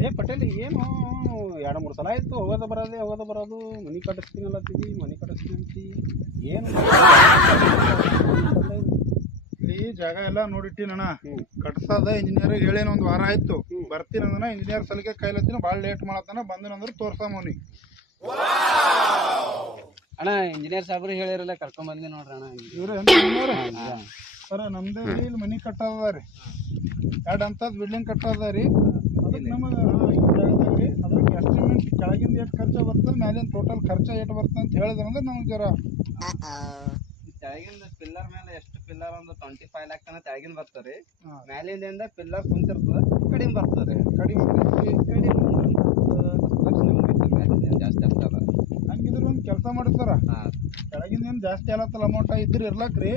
ಏ ಪಟೇಲ್ ಏನು? ಎರಡು ಮೂರು ಸಲ ಆಯ್ತು. ಹೋಗೋದು ಬರೋದೇ ಹೋಗೋದು ಬರೋದು. ಮನೆ ಕಟ್ಟಿಸ್ತೀನಿ ಅಲ್ಲತ್ತೀವಿ ಮನೆ ಕಟ್ಟಿಸ್ತೀನಿ ಅಂತೀವಿ ಏನು? ಇಲ್ಲಿ ಜಾಗ ಎಲ್ಲ ನೋಡಿಟ್ಟಿನಣ್ಣ. ಕಟ್ಸದ ಇಂಜಿನಿಯರ್ ಹೇಳೇನ ಒಂದು ವಾರ ಆಯ್ತು. ಬರ್ತೀನಿ ಅಂದ್ರೆ ಇಂಜಿನಿಯರ್ ಸಲಿಗೆ ಕೈಲತ್ತಿನ ಭಾಳ ಲೇಟ್ ಮಾಡತ್ತಾನ ಬಂದನಂದ್ರೆ ತೋರ್ಸಮವ್ನಿ ಅಣ್ಣ ಇಂಜಿನಿಯರ್ ಸಾಹೇಬ್ರು ಹೇಳಿರಲ್ಲ ಕರ್ಕೊಂಡ್ ಬಂದಿ ನೋಡ್ರಿ ಅಣ್ಣ. ಇವ್ರು ಸರ ನಮ್ದೇ ಇಲ್ಲಿ ಮನಿ ಕಟ್ಟದ ರೀ. ಎರಡು ಅಂತದ್ ಬಿಲ್ಡಿಂಗ್ ಕಟ್ಟದ ರೀ. ಅದಕ್ಕೆ ನಮಗೆ ರೀ ಅದ್ರಾಗ ಎಸ್ಟಿಮೇಟ್ ಕೆಳಗಿಂದ ಎಷ್ಟು ಖರ್ಚು ಬರ್ತದೆ ಮ್ಯಾಲಿನ ಟೋಟಲ್ ಖರ್ಚು ಎಷ್ಟು ಬರ್ತದೆ ಅಂತ ಹೇಳಿದ್ರೆ ಅಂದ್ರೆ ನಮ್ಗೆ ಜರ ತೆಳಗಿಂದ ಪಿಲ್ಲರ್ ಮೇಲೆ ಎಷ್ಟು ಪಿಲ್ಲರ್ ಒಂದು ಟ್ವೆಂಟಿ ಫೈವ್ ಲ್ಯಾಕ್ ತನಕ ತೆಳಗಿಂದ ಬರ್ತದೆ. ಮ್ಯಾಲಿಂದ ಪಿಲ್ಲರ್ ಕುಂತಿರ್ತದೆ ಕಡಿಮೆ ಬರ್ತದೆ ಕಡಿಮೆ. ಕಡಿಮೆ ಮ್ಯಾಲಿಂದ ಜಾಸ್ತಿ ಆಗ್ತದ. ಹಂಗಿದ್ರೆ ಒಂದು ಕೆಲಸ ಮಾಡಿ ಸರ ಹಾ. ಕೆಳಗಿಂದ ಏನು ಜಾಸ್ತಿ ಆಗತ್ತಲ್ಲ ಅಮೌಂಟ್ ಇದ್ರೆ ಇರ್ಲಕ್ರಿ.